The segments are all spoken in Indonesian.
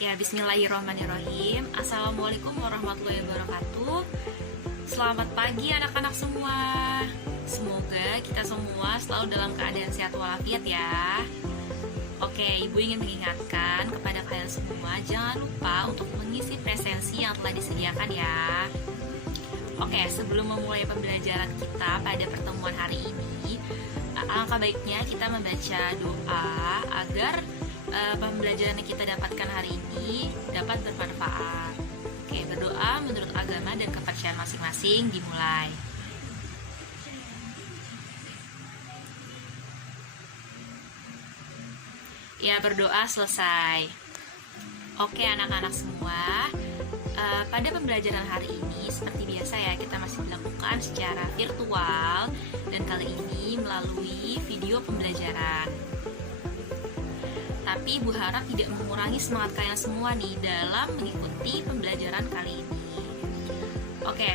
Ya, bismillahirrahmanirrahim. Assalamualaikum warahmatullahi wabarakatuh. Selamat pagi anak-anak semua. Semoga kita semua selalu dalam keadaan sehat walafiat ya. Oke, Ibu ingin mengingatkan kepada kalian semua, jangan lupa untuk mengisi presensi yang telah disediakan ya. Oke, sebelum memulai pembelajaran kita pada pertemuan hari ini, alangkah baiknya kita membaca doa agar pembelajaran yang kita dapatkan hari ini dapat bermanfaat. Oke, berdoa menurut agama dan kepercayaan masing-masing dimulai. Ya, berdoa selesai. Oke anak-anak semua, pada pembelajaran hari ini seperti biasa ya, kita masih dilakukan secara virtual dan kali ini melalui video pembelajaran. Tapi Ibu harap tidak mengurangi semangat kalian semua nih dalam mengikuti pembelajaran kali ini. Oke,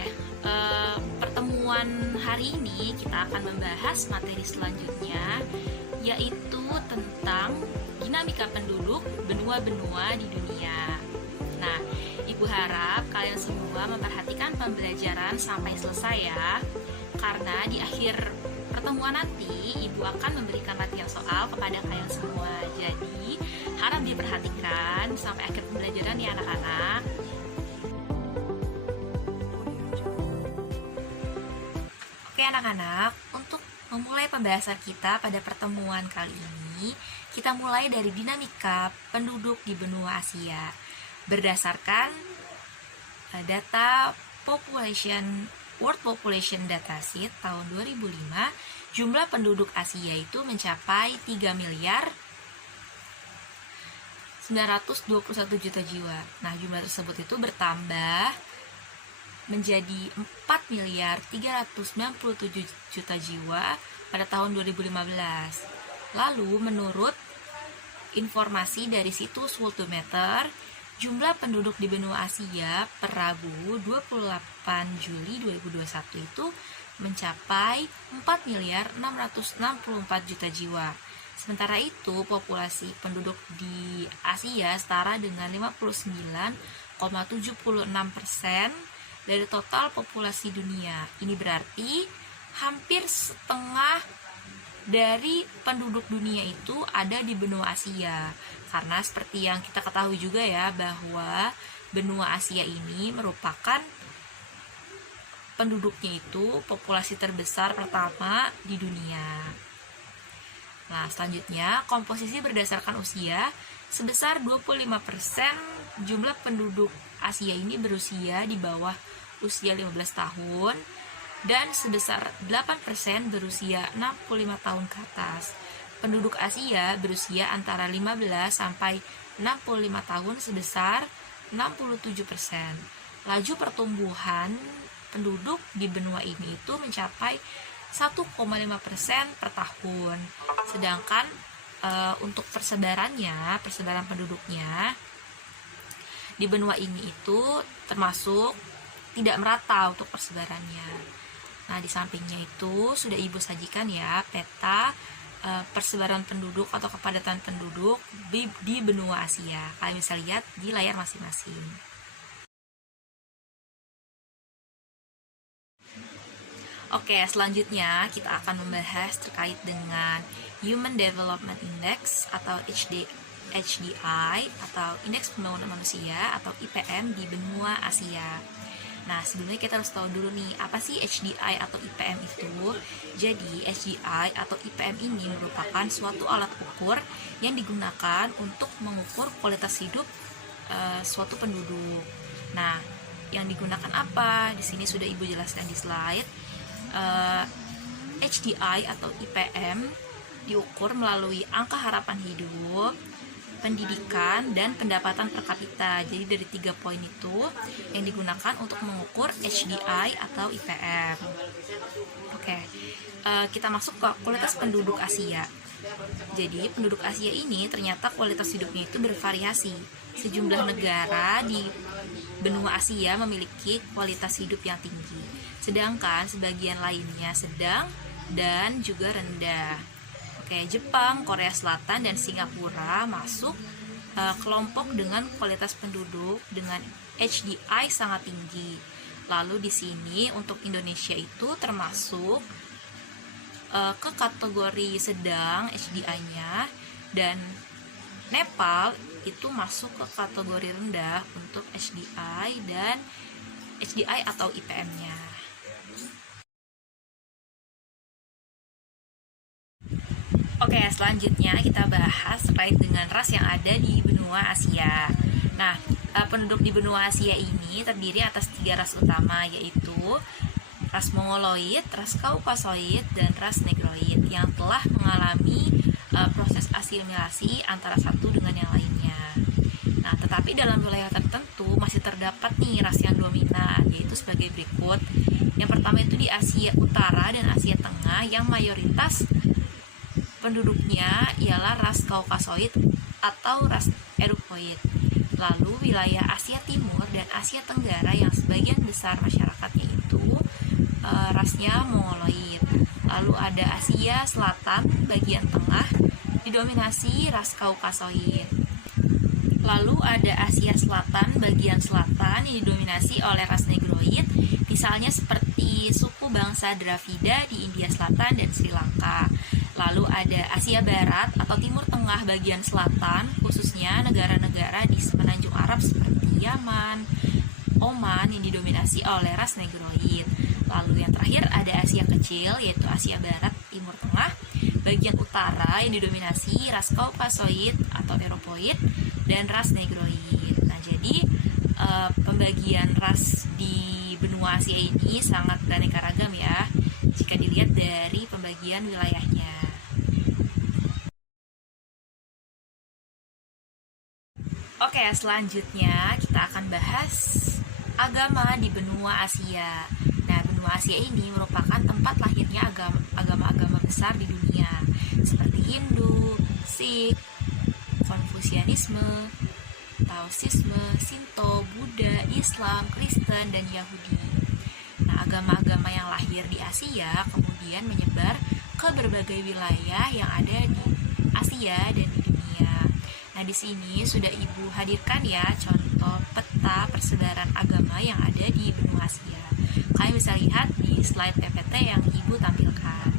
pertemuan hari ini kita akan membahas materi selanjutnya, yaitu tentang dinamika penduduk benua-benua di dunia. Nah, Ibu harap kalian semua memperhatikan pembelajaran sampai selesai ya, karena di akhir pertemuan nanti Ibu akan memberikan latihan soal kepada kalian semua. Jadi harap diperhatikan sampai akhir pembelajaran ya anak-anak. Oke anak-anak, untuk memulai pembahasan kita pada pertemuan kali ini, kita mulai dari dinamika penduduk di benua Asia. Berdasarkan data World Population Datasheet tahun 2005, jumlah penduduk Asia itu mencapai 3 miliar 921 juta jiwa. Nah, jumlah tersebut itu bertambah menjadi 4 miliar 397 juta jiwa pada tahun 2015. Lalu, menurut informasi dari situs Worldometer, jumlah penduduk di benua Asia per Rabu 28 Juli 2021 itu mencapai 4 miliar 664 juta jiwa. Sementara itu, populasi penduduk di Asia setara dengan 59,76% dari total populasi dunia. Ini berarti hampir setengah dari penduduk dunia itu ada di benua Asia. Karena seperti yang kita ketahui juga ya, bahwa benua Asia ini merupakan penduduknya itu populasi terbesar pertama di dunia. Nah, selanjutnya komposisi berdasarkan usia, sebesar 25% jumlah penduduk Asia ini berusia di bawah usia 15 tahun dan sebesar 8% berusia 65 tahun ke atas. Penduduk Asia berusia antara 15 sampai 65 tahun sebesar 67%. Laju pertumbuhan penduduk di benua ini itu mencapai 1,5% per tahun. Sedangkan untuk persebaran penduduknya di benua ini itu termasuk tidak merata untuk persebarannya. Nah, di sampingnya itu sudah Ibu sajikan ya peta persebaran penduduk atau kepadatan penduduk di benua Asia. Kalian bisa lihat di layar masing-masing. Oke, selanjutnya kita akan membahas terkait dengan Human Development Index atau HDI atau Indeks Pembangunan Manusia atau IPM di benua Asia. Nah, sebelumnya kita harus tahu dulu nih, apa sih HDI atau IPM itu? Jadi, HDI atau IPM ini merupakan suatu alat ukur yang digunakan untuk mengukur kualitas hidup suatu penduduk. Nah, yang digunakan apa? Di sini sudah Ibu jelaskan di slide. HDI atau IPM diukur melalui angka harapan hidup, pendidikan, dan pendapatan per kapita. Jadi dari 3 poin itu yang digunakan untuk mengukur HDI atau IPM. Oke, kita masuk ke kualitas penduduk Asia. Jadi penduduk Asia ini ternyata kualitas hidupnya itu bervariasi. Sejumlah negara di benua Asia memiliki kualitas hidup yang tinggi, sedangkan sebagian lainnya sedang dan juga rendah. Oke, Jepang, Korea Selatan, dan Singapura masuk kelompok dengan kualitas penduduk dengan HDI sangat tinggi. Lalu di sini untuk Indonesia itu termasuk ke kategori sedang HDI-nya, dan Nepal itu masuk ke kategori rendah untuk HDI dan HDI atau IPM-nya. Oke, selanjutnya kita bahas terkait dengan ras yang ada di benua Asia. Nah, penduduk di benua Asia ini terdiri atas 3 ras utama, yaitu ras Mongoloid, ras Kaukasoid, dan ras Negroid yang telah mengalami proses asimilasi antara satu dengan yang lainnya. Nah, tetapi dalam wilayah tertentu masih terdapat nih ras yang dominan, yaitu sebagai berikut. Yang pertama itu di Asia Utara dan Asia Tengah yang mayoritas penduduknya ialah ras Kaukasoid atau ras Eropoid. Lalu wilayah Asia Timur dan Asia Tenggara yang sebagian besar masyarakatnya itu rasnya Mongoloid. Lalu ada Asia Selatan bagian tengah didominasi ras Kaukasoid. Lalu ada Asia Selatan bagian selatan yang didominasi oleh ras Negroid, misalnya seperti suku bangsa Dravida di India Selatan dan Sri Lanka. Lalu ada Asia Barat atau Timur Tengah bagian selatan, khususnya negara-negara di semenanjung Arab seperti Yaman, Oman yang didominasi oleh ras Negroid. Lalu yang terakhir ada Asia Kecil, yaitu Asia Barat, Timur Tengah, bagian utara yang didominasi ras Kaukasoid atau Eropoid dan ras Negroid. Nah, jadi pembagian ras di benua Asia ini sangat beraneka ragam ya, jika dilihat dari pembagian wilayahnya. Oke, selanjutnya kita akan bahas agama di benua Asia. Nah, benua Asia ini merupakan tempat lahirnya agama-agama besar di dunia, seperti Hindu, Sikh, Konfusianisme, Taoisme, Shinto, Buddha, Islam, Kristen, dan Yahudi. Nah, agama-agama yang lahir di Asia kemudian menyebar ke berbagai wilayah yang ada di Asia dan di dunia. Nah, di sini sudah Ibu hadirkan ya contoh peta persebaran agama yang ada di benua Asia. Kalian bisa lihat di slide PPT yang Ibu tampilkan.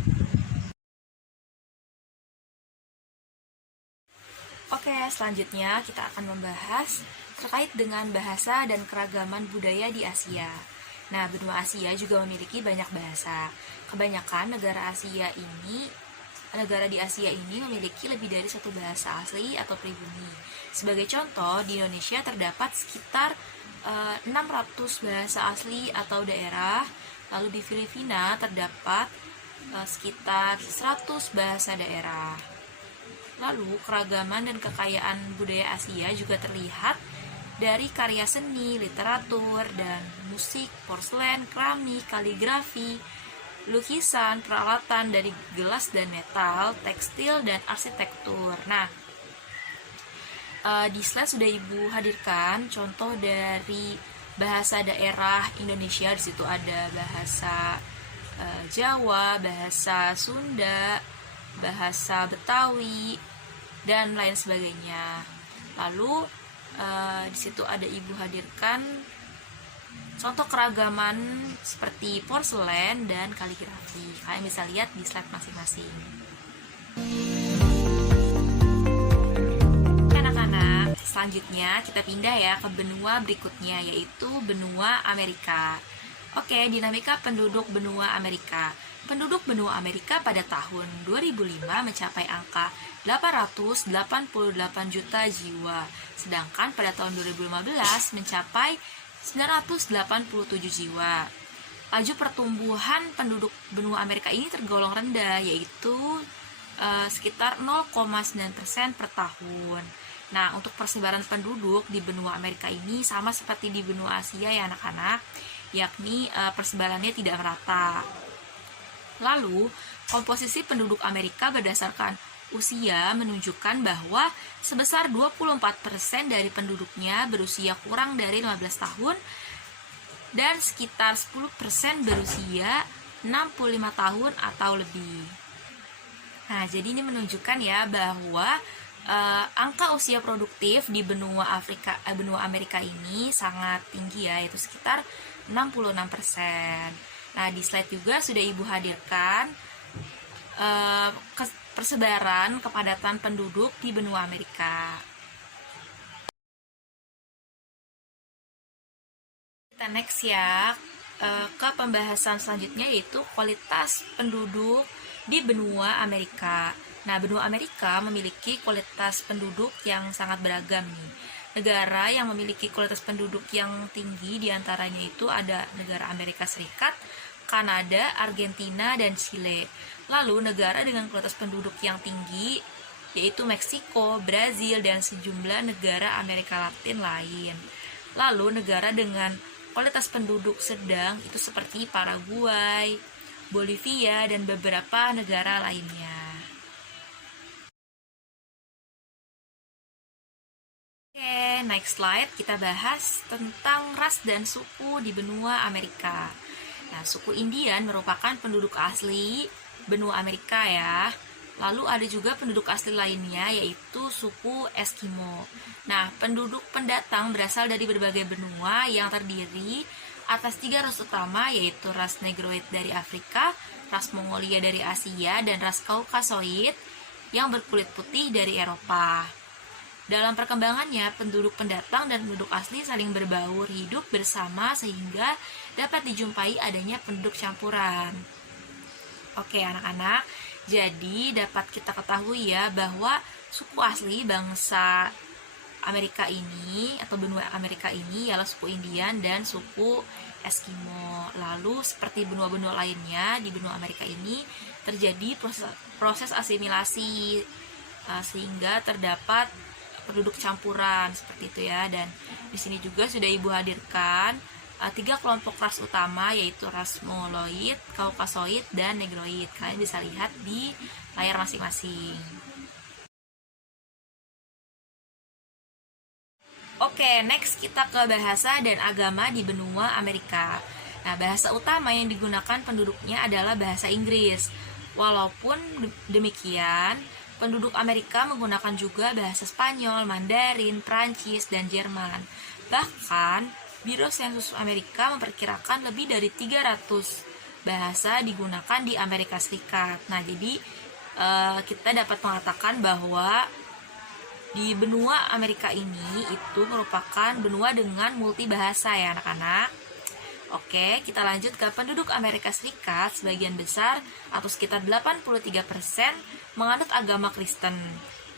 Oke, selanjutnya kita akan membahas terkait dengan bahasa dan keragaman budaya di Asia. Nah, benua Asia juga memiliki banyak bahasa. Kebanyakan negara di Asia ini memiliki lebih dari satu bahasa asli atau pribumi. Sebagai contoh, di Indonesia terdapat sekitar 600 bahasa asli atau daerah. Lalu di Filipina terdapat sekitar 100 bahasa daerah. Lalu, keragaman dan kekayaan budaya Asia juga terlihat dari karya seni, literatur, dan musik, porselen, keramik, kaligrafi, lukisan, peralatan dari gelas dan metal, tekstil, dan arsitektur. Nah, di slide sudah Ibu hadirkan contoh dari bahasa daerah Indonesia. Di situ ada bahasa Jawa, bahasa Sunda, bahasa Betawi, dan lain sebagainya. Lalu di situ ada Ibu hadirkan contoh keragaman seperti porselen dan kaligrafi. Kalian bisa lihat di slide masing-masing. Anak-anak, selanjutnya kita pindah ya ke benua berikutnya, yaitu benua Amerika. Oke, dinamika penduduk benua Amerika. Penduduk benua Amerika pada tahun 2005 mencapai angka 888 juta jiwa, sedangkan pada tahun 2015 mencapai 987 jiwa. Laju pertumbuhan penduduk benua Amerika ini tergolong rendah, yaitu sekitar 0,9% per tahun. Nah, untuk persebaran penduduk di benua Amerika ini sama seperti di benua Asia ya anak-anak, yakni persebarannya tidak merata. Lalu, komposisi penduduk Amerika berdasarkan usia menunjukkan bahwa sebesar 24% dari penduduknya berusia kurang dari 15 tahun dan sekitar 10% berusia 65 tahun atau lebih. Nah, jadi ini menunjukkan ya bahwa angka usia produktif di benua Amerika ini sangat tinggi ya, yaitu sekitar 66%. Nah, di slide juga sudah Ibu hadirkan persebaran kepadatan penduduk di benua Amerika. Kita next ya, ke pembahasan selanjutnya yaitu kualitas penduduk di benua Amerika. Nah, benua Amerika memiliki kualitas penduduk yang sangat beragam nih. Negara yang memiliki kualitas penduduk yang tinggi diantaranya itu ada negara Amerika Serikat, Kanada, Argentina, dan Chile. Lalu negara dengan kualitas penduduk yang tinggi yaitu Meksiko, Brazil, dan sejumlah negara Amerika Latin lain. Lalu negara dengan kualitas penduduk sedang itu seperti Paraguay, Bolivia, dan beberapa negara lainnya. Oke, next slide kita bahas tentang ras dan suku di benua Amerika. Nah, suku Indian merupakan penduduk asli benua Amerika ya. Lalu ada juga penduduk asli lainnya yaitu suku Eskimo. Nah, penduduk pendatang berasal dari berbagai benua yang terdiri atas 3 ras utama yaitu ras Negroid dari Afrika, ras Mongolia dari Asia, dan ras Kaukasoid yang berkulit putih dari Eropa. Dalam perkembangannya, penduduk pendatang dan penduduk asli saling berbaur hidup bersama sehingga dapat dijumpai adanya penduduk campuran. Oke anak-anak, jadi dapat kita ketahui ya bahwa suku asli bangsa Amerika ini atau benua Amerika ini ialah suku Indian dan suku Eskimo. Lalu seperti benua-benua lainnya di benua Amerika ini terjadi proses asimilasi sehingga terdapat penduduk campuran seperti itu ya. Dan di sini juga sudah Ibu hadirkan 3 kelompok ras utama yaitu ras Mongoloid, Kaukasoid, dan Negroid. Kalian bisa lihat di layar masing-masing. Oke, next kita ke bahasa dan agama di benua Amerika. Nah, bahasa utama yang digunakan penduduknya adalah bahasa Inggris. Walaupun demikian, penduduk Amerika menggunakan juga bahasa Spanyol, Mandarin, Prancis, dan Jerman. Bahkan, Biro Sensus Amerika memperkirakan lebih dari 300 bahasa digunakan di Amerika Serikat. Nah, jadi kita dapat mengatakan bahwa di benua Amerika ini itu merupakan benua dengan multibahasa ya anak-anak. Oke, kita lanjut ke penduduk Amerika Serikat. Sebagian besar atau sekitar 83% menganut agama Kristen.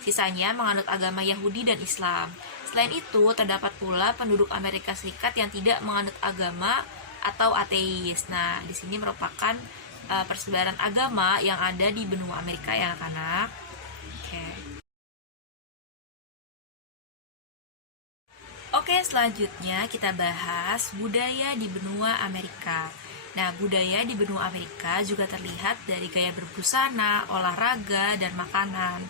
Sisanya menganut agama Yahudi dan Islam. Selain itu, terdapat pula penduduk Amerika Serikat yang tidak menganut agama atau ateis. Nah, di sini merupakan persebaran agama yang ada di benua Amerika ya anak-anak. Oke, selanjutnya kita bahas budaya di benua Amerika. Nah, budaya di benua Amerika juga terlihat dari gaya berbusana, olahraga, dan makanan.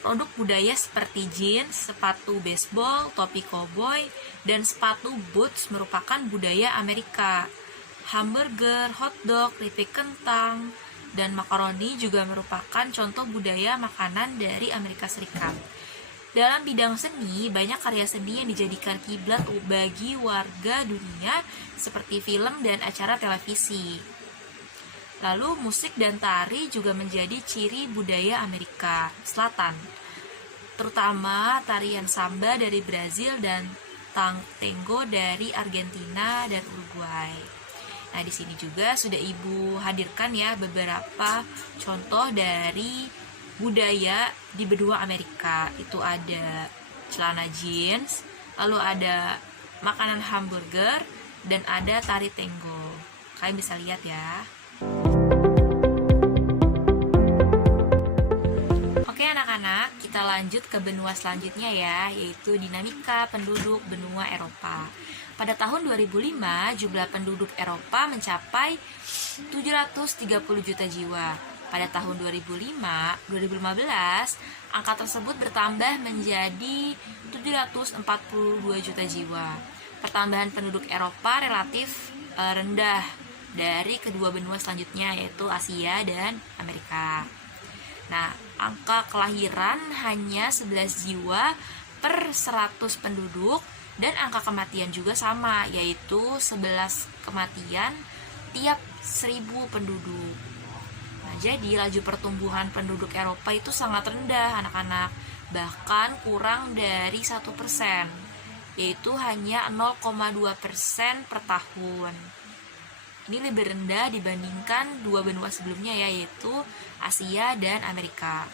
Produk budaya seperti jeans, sepatu baseball, topi koboi, dan sepatu boots merupakan budaya Amerika. Hamburger, hotdog, keripik kentang, dan makaroni juga merupakan contoh budaya makanan dari Amerika Serikat. Dalam bidang seni, banyak karya seni yang dijadikan kiblat bagi warga dunia seperti film dan acara televisi. Lalu musik dan tari juga menjadi ciri budaya Amerika Selatan, terutama tarian samba dari Brazil dan tango dari Argentina dan Uruguay. Nah, di sini juga sudah Ibu hadirkan ya beberapa contoh dari budaya di benua Amerika. Itu ada celana jeans, lalu ada makanan hamburger, dan ada tari tango. Kalian bisa lihat ya. Oke anak-anak, kita lanjut ke benua selanjutnya ya, yaitu dinamika penduduk benua Eropa. Pada tahun 2005, jumlah penduduk Eropa mencapai 730 juta jiwa. Pada tahun 2015, angka tersebut bertambah menjadi 742 juta jiwa. Pertambahan penduduk Eropa relatif rendah dari kedua benua selanjutnya yaitu Asia dan Amerika. Nah, angka kelahiran hanya 11 jiwa per 100 penduduk, dan angka kematian juga sama, yaitu 11 kematian tiap 1000 penduduk. Nah, jadi laju pertumbuhan penduduk Eropa itu sangat rendah anak-anak, bahkan kurang dari 1%, yaitu hanya 0,2% per tahun. Ini lebih rendah dibandingkan dua benua sebelumnya, yaitu Asia dan Amerika.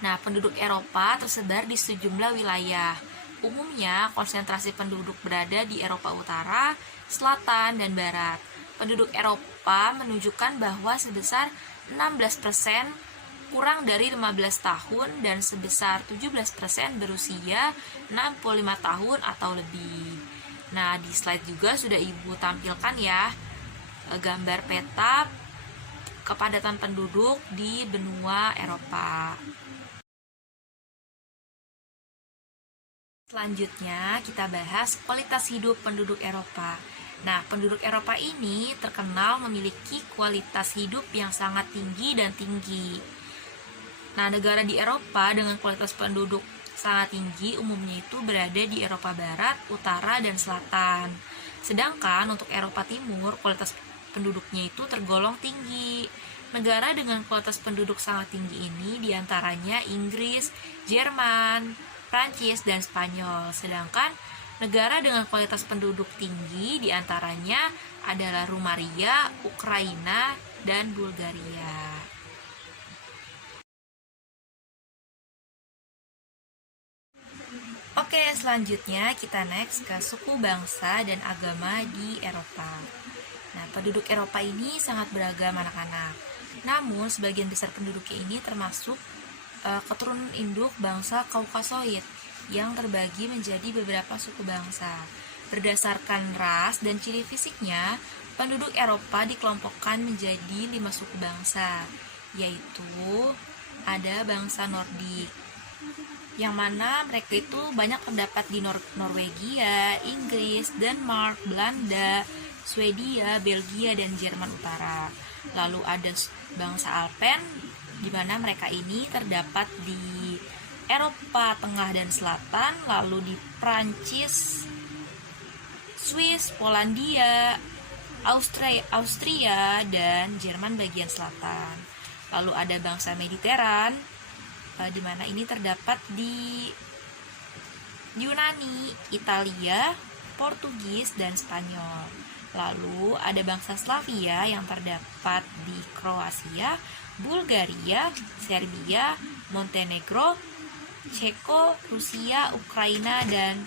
Nah, penduduk Eropa tersebar di sejumlah wilayah. Umumnya, konsentrasi penduduk berada di Eropa Utara, Selatan, dan Barat. Penduduk Eropa menunjukkan bahwa sebesar 16% kurang dari 15 tahun dan sebesar 17% berusia 65 tahun atau lebih. Nah, di slide juga sudah Ibu tampilkan ya gambar peta kepadatan penduduk di benua Eropa. Selanjutnya kita bahas kualitas hidup penduduk Eropa. Nah, penduduk Eropa ini terkenal memiliki kualitas hidup yang sangat tinggi dan tinggi. Nah, negara di Eropa dengan kualitas penduduk sangat tinggi umumnya itu berada di Eropa Barat, Utara, dan Selatan. Sedangkan untuk Eropa Timur, kualitas penduduknya itu tergolong tinggi. Negara dengan kualitas penduduk sangat tinggi ini diantaranya Inggris, Jerman, Prancis, dan Spanyol. Sedangkan negara dengan kualitas penduduk tinggi diantaranya adalah Rumania, Ukraina, dan Bulgaria. Oke, selanjutnya kita next ke suku bangsa dan agama di Eropa. Nah, penduduk Eropa ini sangat beragam anak-anak. Namun, sebagian besar penduduknya ini termasuk keturunan induk bangsa Kaukasoid yang terbagi menjadi beberapa suku bangsa. Berdasarkan ras dan ciri fisiknya, penduduk Eropa dikelompokkan menjadi 5 suku bangsa, yaitu ada bangsa Nordik, yang mana mereka itu banyak terdapat di Norwegia, Inggris, Denmark, Belanda, Swedia, Belgia, dan Jerman Utara. Lalu ada bangsa Alpen, di mana mereka ini terdapat di Eropa Tengah dan Selatan, lalu di Prancis, Swiss, Polandia, Austria, dan Jerman bagian selatan. Lalu ada bangsa Mediteran, di mana ini terdapat di Yunani, Italia, Portugis, dan Spanyol. Lalu ada bangsa Slavia yang terdapat di Kroasia, Bulgaria, Serbia, Montenegro, Ceko, Rusia, Ukraina, dan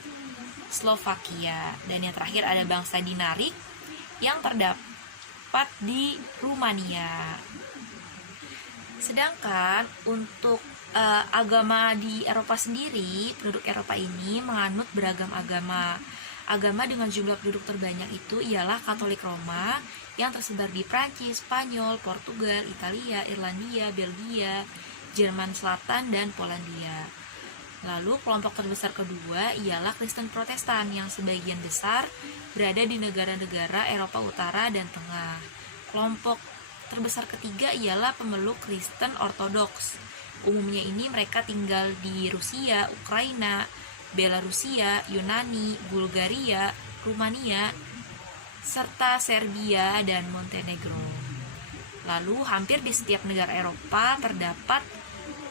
Slovakia. Dan yang terakhir ada bangsa Dinarik yang terdapat di Rumania. Sedangkan untuk agama di Eropa sendiri, penduduk Eropa ini menganut beragam agama. Agama dengan jumlah penduduk terbanyak itu ialah Katolik Roma yang tersebar di Prancis, Spanyol, Portugal, Italia, Irlandia, Belgia, Jerman Selatan, dan Polandia. Lalu kelompok terbesar kedua ialah Kristen Protestan yang sebagian besar berada di negara-negara Eropa Utara dan Tengah. Kelompok terbesar ketiga ialah pemeluk Kristen Ortodoks. Umumnya ini mereka tinggal di Rusia, Ukraina, Belarusia, Yunani, Bulgaria, Rumania, serta Serbia dan Montenegro. Lalu hampir di setiap negara Eropa terdapat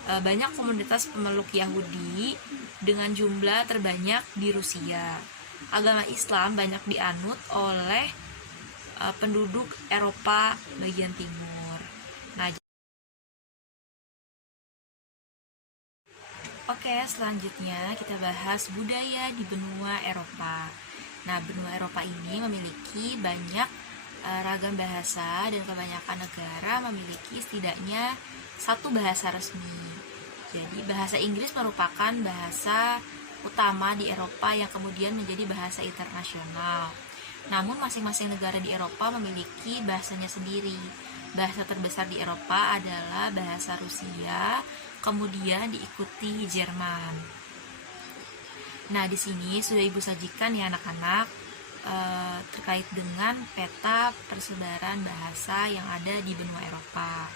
banyak komunitas pemeluk Yahudi dengan jumlah terbanyak di Rusia. Agama Islam banyak dianut oleh penduduk Eropa bagian timur. Nah, oke, selanjutnya kita bahas budaya di benua Eropa. Nah, benua Eropa ini memiliki banyak ragam bahasa dan kebanyakan negara memiliki setidaknya satu bahasa resmi. Jadi, bahasa Inggris merupakan bahasa utama di Eropa yang kemudian menjadi bahasa internasional. Namun, masing-masing negara di Eropa memiliki bahasanya sendiri. Bahasa terbesar di Eropa adalah bahasa Rusia, kemudian diikuti Jerman. Nah, di sini sudah Ibu sajikan ya anak-anak terkait dengan peta persebaran bahasa yang ada di benua Eropa.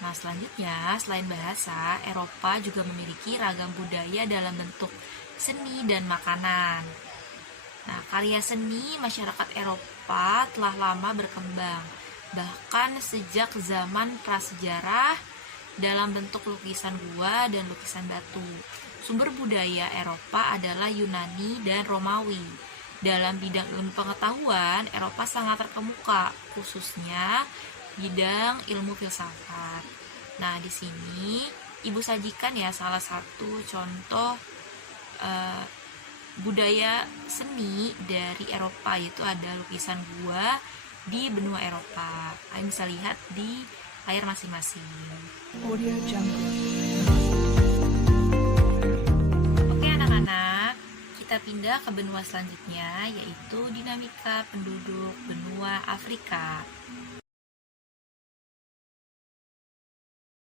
Nah, selanjutnya, selain bahasa, Eropa juga memiliki ragam budaya dalam bentuk seni dan makanan. Nah, karya seni masyarakat Eropa telah lama berkembang, bahkan sejak zaman prasejarah dalam bentuk lukisan gua dan lukisan batu. Sumber budaya Eropa adalah Yunani dan Romawi. Dalam bidang ilmu pengetahuan, Eropa sangat terkemuka, khususnya bidang ilmu filsafat. Nah, di sini Ibu sajikan ya salah satu contoh budaya seni dari Eropa, yaitu ada lukisan gua di benua Eropa. Kalian bisa lihat di layar masing-masing. Audio Jungle. Oke anak-anak, kita pindah ke benua selanjutnya, yaitu dinamika penduduk benua Afrika.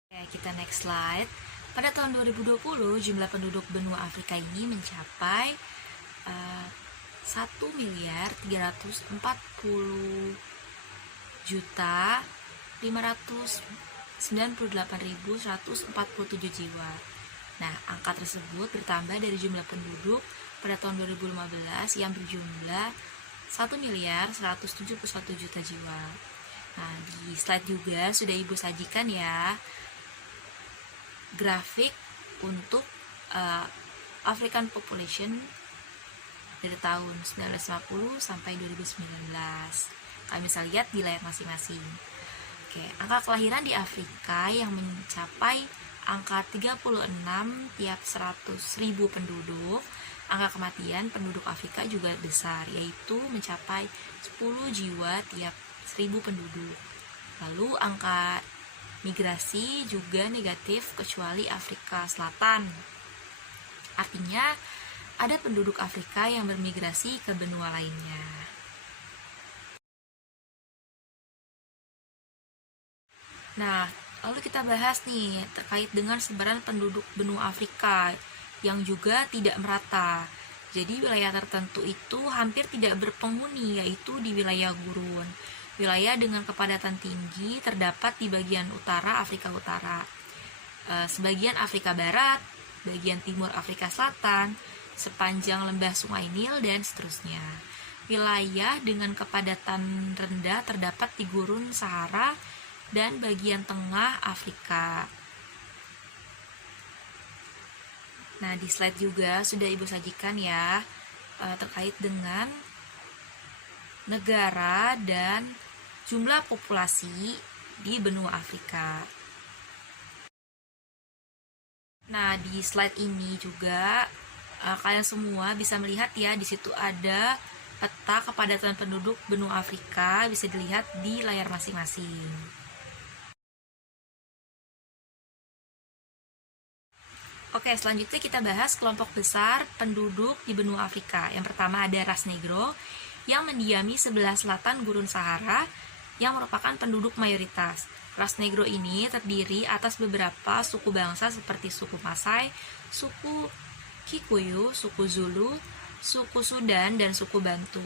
Oke, kita next slide. Pada tahun 2020, jumlah penduduk benua Afrika ini mencapai 1.340.598.147 jiwa. Nah, angka tersebut bertambah dari jumlah penduduk pada tahun 2015 yang berjumlah 1.171.000.000 jiwa. Nah, di slide juga sudah Ibu sajikan ya grafik untuk African population dari tahun 1950 sampai 2019. Kalian bisa lihat di layar masing-masing. Oke, angka kelahiran di Afrika yang mencapai angka 36 tiap 100.000 penduduk. Angka kematian penduduk Afrika juga besar, yaitu mencapai 10 jiwa tiap 1.000 penduduk. Lalu angka migrasi juga negatif kecuali Afrika Selatan. Artinya ada penduduk Afrika yang bermigrasi ke benua lainnya. Nah, lalu kita bahas nih terkait dengan sebaran penduduk benua Afrika yang juga tidak merata. Jadi wilayah tertentu itu hampir tidak berpenghuni, yaitu di wilayah gurun. Wilayah dengan kepadatan tinggi terdapat di bagian utara Afrika Utara, sebagian Afrika Barat, bagian timur Afrika Selatan, sepanjang lembah Sungai Nil, dan seterusnya. Wilayah dengan kepadatan rendah terdapat di gurun Sahara dan bagian tengah Afrika. Nah, di slide juga sudah Ibu sajikan ya terkait dengan negara dan jumlah populasi di benua Afrika. Nah, di slide ini juga kalian semua bisa melihat ya, di situ ada peta kepadatan penduduk benua Afrika, bisa dilihat di layar masing-masing. Oke, selanjutnya kita bahas kelompok besar penduduk di benua Afrika. Yang pertama ada ras Negro yang mendiami sebelah selatan gurun Sahara, yang merupakan penduduk mayoritas. Ras Negro ini terdiri atas beberapa suku bangsa seperti suku Masai, suku Kikuyu, suku Zulu, suku Sudan, dan suku Bantu.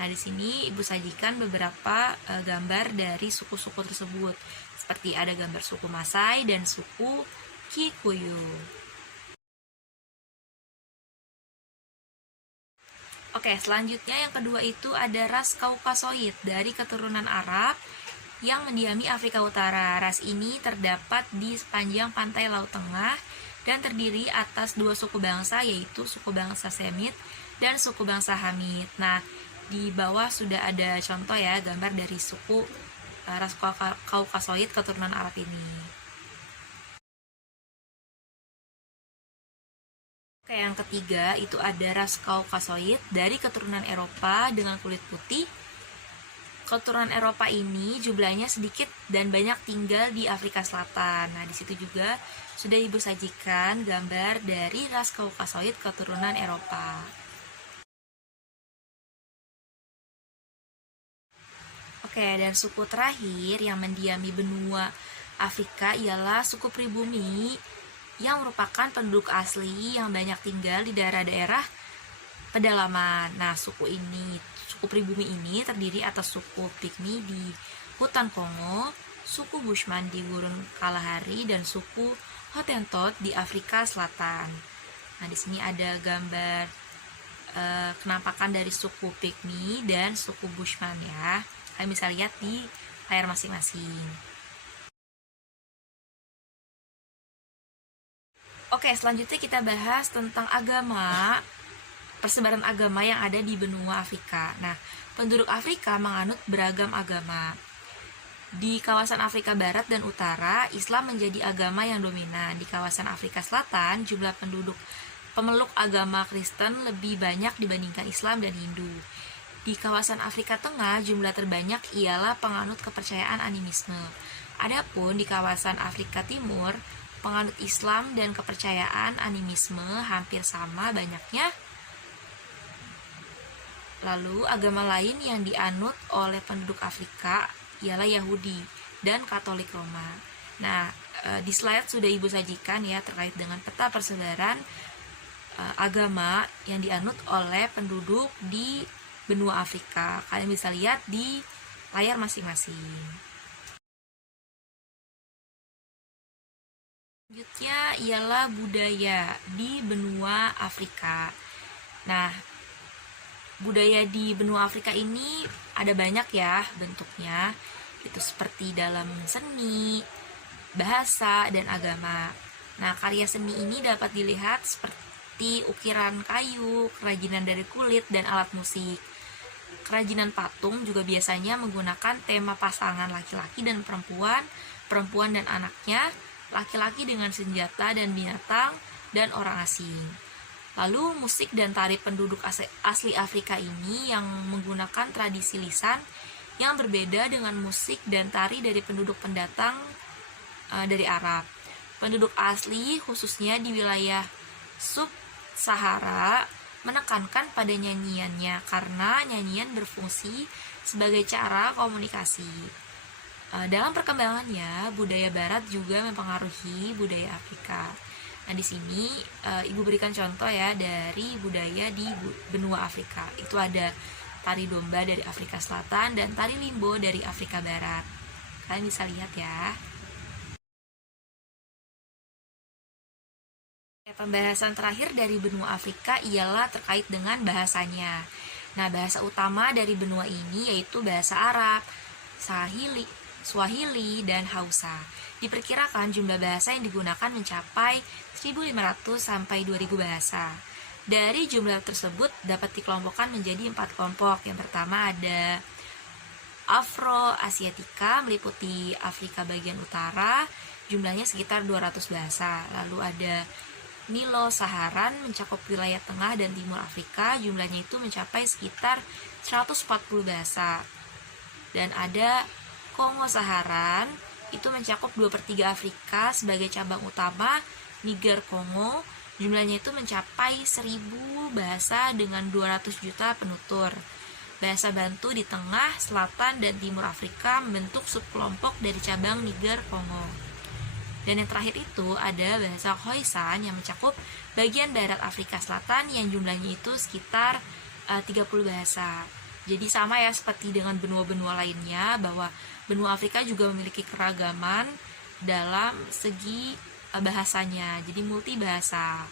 Nah, di sini Ibu sajikan beberapa gambar dari suku-suku tersebut. Seperti ada gambar suku Masai dan suku Kikuyu. Oke, selanjutnya yang kedua itu ada ras Kaukasoid dari keturunan Arab yang mendiami Afrika Utara. Ras ini terdapat di sepanjang pantai Laut Tengah dan terdiri atas dua suku bangsa, yaitu suku bangsa Semit dan suku bangsa Hamid. Nah, di bawah sudah ada contoh ya gambar dari suku ras Kaukasoid keturunan Arab ini. Oke, yang ketiga itu ada ras Kaukasoid dari keturunan Eropa dengan kulit putih. Keturunan Eropa ini jumlahnya sedikit dan banyak tinggal di Afrika Selatan. Nah, di situ juga sudah Ibu sajikan gambar dari ras Kaukasoid keturunan Eropa. Oke, dan suku terakhir yang mendiami benua Afrika ialah suku pribumi yang merupakan penduduk asli yang banyak tinggal di daerah-daerah pedalaman. Nah, suku pribumi ini terdiri atas suku Pygmy di hutan Kongo, suku Bushman di Gurun Kalahari, dan suku Hottentot di Afrika Selatan. Nah, di sini ada gambar kenampakan dari suku Pygmy dan suku Bushman ya. Kalian bisa lihat di layar masing-masing. Oke, selanjutnya kita bahas tentang agama, persebaran agama yang ada di benua Afrika. Nah, penduduk Afrika menganut beragam agama. Di kawasan Afrika Barat dan Utara, Islam menjadi agama yang dominan. Di kawasan Afrika Selatan, jumlah penduduk pemeluk agama Kristen lebih banyak dibandingkan Islam dan Hindu. Di kawasan Afrika Tengah, jumlah terbanyak ialah penganut kepercayaan animisme. Adapun di kawasan Afrika Timur, penganut Islam dan kepercayaan animisme hampir sama banyaknya. Lalu, agama lain yang dianut oleh penduduk Afrika ialah Yahudi dan Katolik Roma. Nah, di slide sudah Ibu sajikan ya terkait dengan peta persebaran agama yang dianut oleh penduduk di benua Afrika. Kalian bisa lihat di layar masing-masing. Selanjutnya ialah budaya di benua Afrika. Nah, budaya di benua Afrika ini ada banyak ya bentuknya. Itu seperti dalam seni, bahasa, dan agama. Nah, karya seni ini dapat dilihat seperti ukiran kayu, kerajinan dari kulit, dan alat musik. Kerajinan patung juga biasanya menggunakan tema pasangan laki-laki dan perempuan, perempuan dan anaknya, laki-laki dengan senjata dan binatang, dan orang asing. Lalu musik dan tari penduduk asli Afrika ini yang menggunakan tradisi lisan yang berbeda dengan musik dan tari dari penduduk pendatang dari Arab. Penduduk asli khususnya di wilayah Sub-Sahara menekankan pada nyanyiannya karena nyanyian berfungsi sebagai cara komunikasi. Dalam perkembangannya, budaya Barat juga mempengaruhi budaya Afrika. Nah, di sini Ibu berikan contoh ya dari budaya di benua Afrika. Itu ada tari domba dari Afrika Selatan dan tari limbo dari Afrika Barat. Kalian bisa lihat ya. Pembahasan terakhir dari benua Afrika ialah terkait dengan bahasanya. Nah, bahasa utama dari benua ini yaitu bahasa Arab, Swahili, dan Hausa. Diperkirakan jumlah bahasa yang digunakan mencapai 1.500 sampai 2.000 bahasa. Dari jumlah tersebut dapat dikelompokkan menjadi 4 kelompok. Yang pertama ada Afro-Asiatica, meliputi Afrika bagian utara, jumlahnya sekitar 200 bahasa. Lalu ada Nilo-Saharan, mencakup wilayah tengah dan timur Afrika, jumlahnya itu mencapai sekitar 140 bahasa. Dan ada Kongo-Saharan, itu mencakup 2/3 Afrika sebagai cabang utama, Niger-Kongo, jumlahnya itu mencapai 1.000 bahasa dengan 200 juta penutur. Bahasa Bantu di tengah, selatan, dan timur Afrika membentuk subkelompok dari cabang Niger-Kongo. Dan yang terakhir itu ada bahasa Khoisan yang mencakup bagian barat Afrika Selatan yang jumlahnya itu sekitar 30 bahasa. Jadi sama ya seperti dengan benua-benua lainnya bahwa benua Afrika juga memiliki keragaman dalam segi bahasanya. Jadi multi bahasa.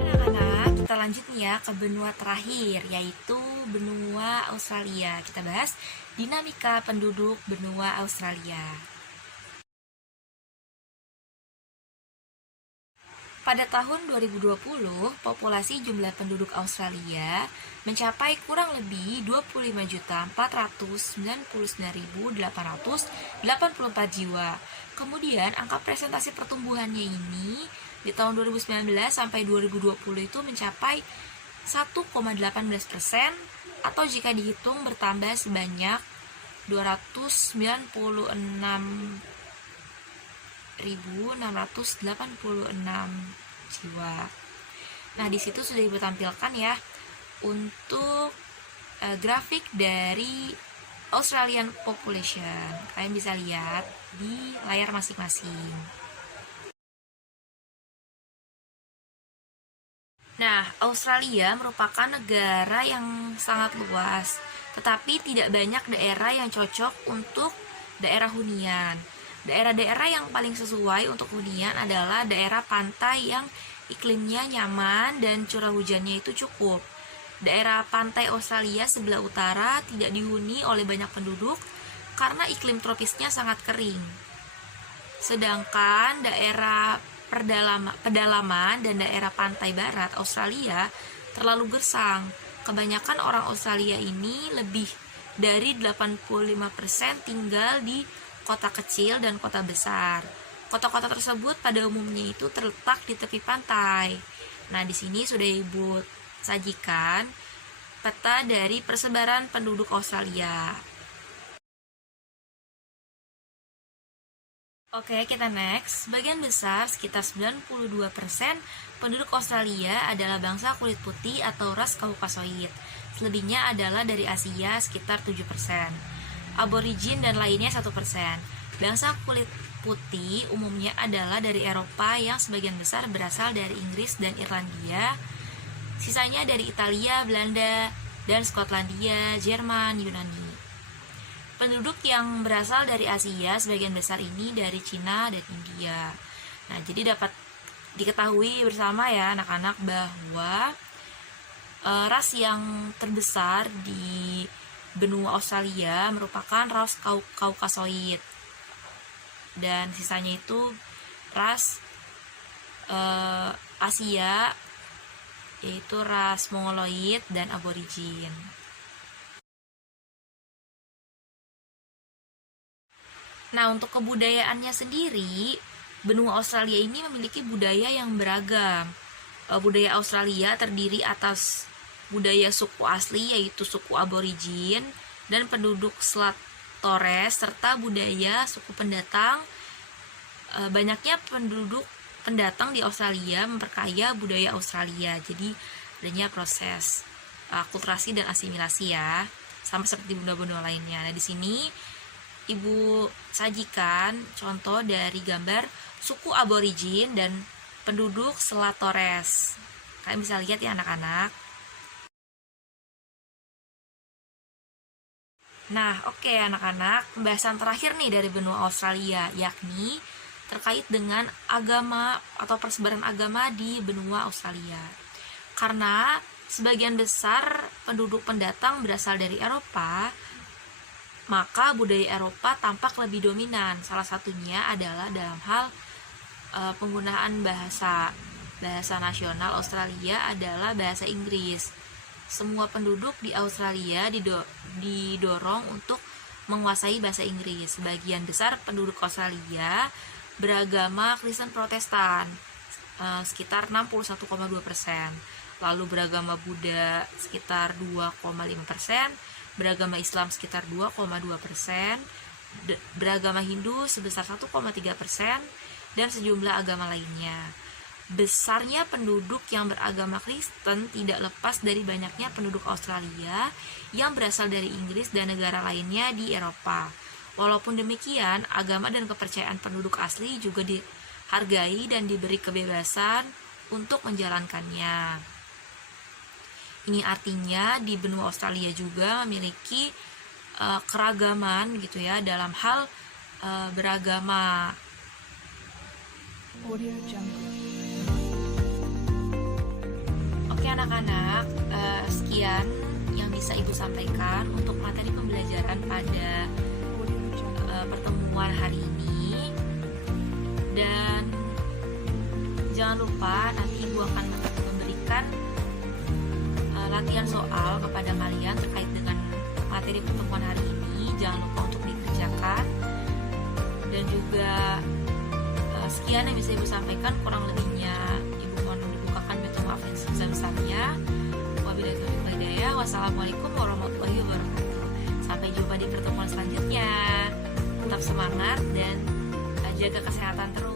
Anak-anak, kita lanjut nih ya ke benua terakhir yaitu benua Australia. Kita bahas dinamika penduduk benua Australia. Pada tahun 2020, populasi jumlah penduduk Australia mencapai kurang lebih 25.499.884 jiwa. Kemudian, angka presentasi pertumbuhannya ini di tahun 2019 sampai 2020 itu mencapai 1,18%, atau jika dihitung bertambah sebanyak 299.686 jiwa. Nah, di situ sudah ditampilkan ya untuk grafik dari Australian population. Kalian bisa lihat di layar masing-masing. Nah, Australia merupakan negara yang sangat luas. tetapi tidak banyak daerah yang cocok untuk daerah hunian. Daerah-daerah yang paling sesuai untuk hunian adalah daerah pantai yang iklimnya nyaman dan curah hujannya itu cukup. Daerah pantai Australia sebelah utara tidak dihuni oleh banyak penduduk karena iklim tropisnya sangat kering. Sedangkan daerah pedalaman dan daerah pantai barat Australia terlalu gersang. Kebanyakan orang Australia ini lebih dari 85% tinggal di kota kecil dan kota besar. Kota-kota tersebut pada umumnya itu terletak di tepi pantai. Nah, di sini sudah Ibu sajikan peta dari persebaran penduduk Australia. Oke, kita next. Sebagian besar, sekitar 92% penduduk Australia adalah bangsa kulit putih atau ras Kaukasoid. Selebihnya adalah dari Asia, sekitar 7%. Aborigin dan lainnya 1%. Bangsa kulit putih umumnya adalah dari Eropa yang sebagian besar berasal dari Inggris dan Irlandia. Sisanya dari Italia, Belanda, dan Skotlandia, Jerman, Yunani. Penduduk yang berasal dari Asia sebagian besar ini dari Cina dan India. Nah, jadi dapat diketahui bersama ya anak-anak bahwa ras yang terbesar di benua Australia merupakan ras Kaukasoid. Dan sisanya itu ras Asia, yaitu ras Mongoloid dan Aborigin. Nah, untuk kebudayaannya sendiri, benua Australia ini memiliki budaya yang beragam. Budaya Australia terdiri atas budaya suku asli, yaitu suku Aborigin, dan penduduk Selat Torres, serta budaya suku pendatang. Banyaknya penduduk pendatang di Australia memperkaya budaya Australia. Jadi, adanya proses akulturasi dan asimilasi ya, sama seperti benua-benua lainnya. Nah, di sini Ibu sajikan contoh dari gambar suku Aborigin dan penduduk Selat Torres. Kalian bisa lihat ya anak-anak. Nah, oke anak-anak, pembahasan terakhir nih dari benua Australia, yakni terkait dengan agama atau persebaran agama di benua Australia. Karena sebagian besar penduduk pendatang berasal dari Eropa, maka budaya Eropa tampak lebih dominan. Salah satunya adalah dalam hal penggunaan bahasa nasional Australia adalah bahasa Inggris. Semua penduduk di Australia didorong untuk menguasai bahasa Inggris. Sebagian besar penduduk Australia beragama Kristen Protestan, sekitar 61,2%. Lalu beragama Buddha sekitar 2,5%, beragama Islam sekitar 2,2%, beragama Hindu sebesar 1,3%, dan sejumlah agama lainnya. Besarnya penduduk yang beragama Kristen tidak lepas dari banyaknya penduduk Australia yang berasal dari Inggris dan negara lainnya di Eropa. Walaupun demikian, agama dan kepercayaan penduduk asli juga dihargai dan diberi kebebasan untuk menjalankannya. Ini artinya di benua Australia juga memiliki keragaman gitu ya dalam hal beragama. Audio Jungle. Oke anak-anak, sekian yang bisa Ibu sampaikan untuk materi pembelajaran pada pertemuan hari ini. Dan jangan lupa nanti Ibu akan memberikan latihan soal kepada kalian terkait dengan materi pertemuan hari ini. Jangan lupa untuk dikerjakan. Dan juga sekian yang bisa Ibu sampaikan, kurang lebihnya Ibu mohon dibukakan pintu maaf yang sebesar-besarnya. Wabillahi taufiq wal hidayah. Wassalamualaikum warahmatullahi wabarakatuh. Sampai jumpa di pertemuan selanjutnya. Tetap semangat dan jaga kesehatan terus.